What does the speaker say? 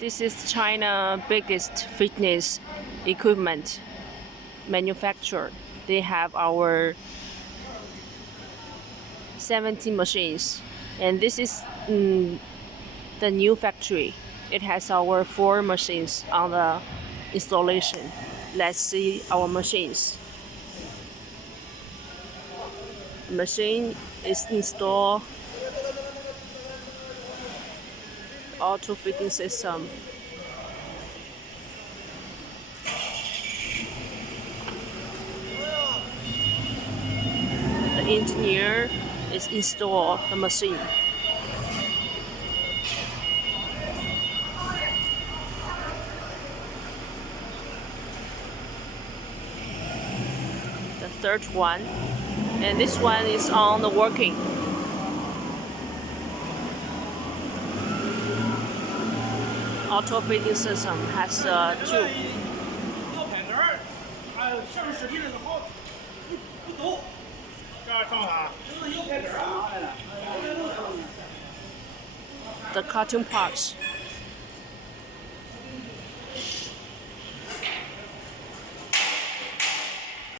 This is China's biggest fitness equipment manufacturer. They have our 17 machines, and this is the new factory. It has our 4 machines on the installation. Let's see our machines. The machine is installed auto fitting system. The engineer is install the machine. The third one, and this one is on the working. Auto fitting system has 2. 右撇杆儿，上面使劲的好，不抖，这样上啥？这是右撇杆儿啊，来了。 The cutting parts.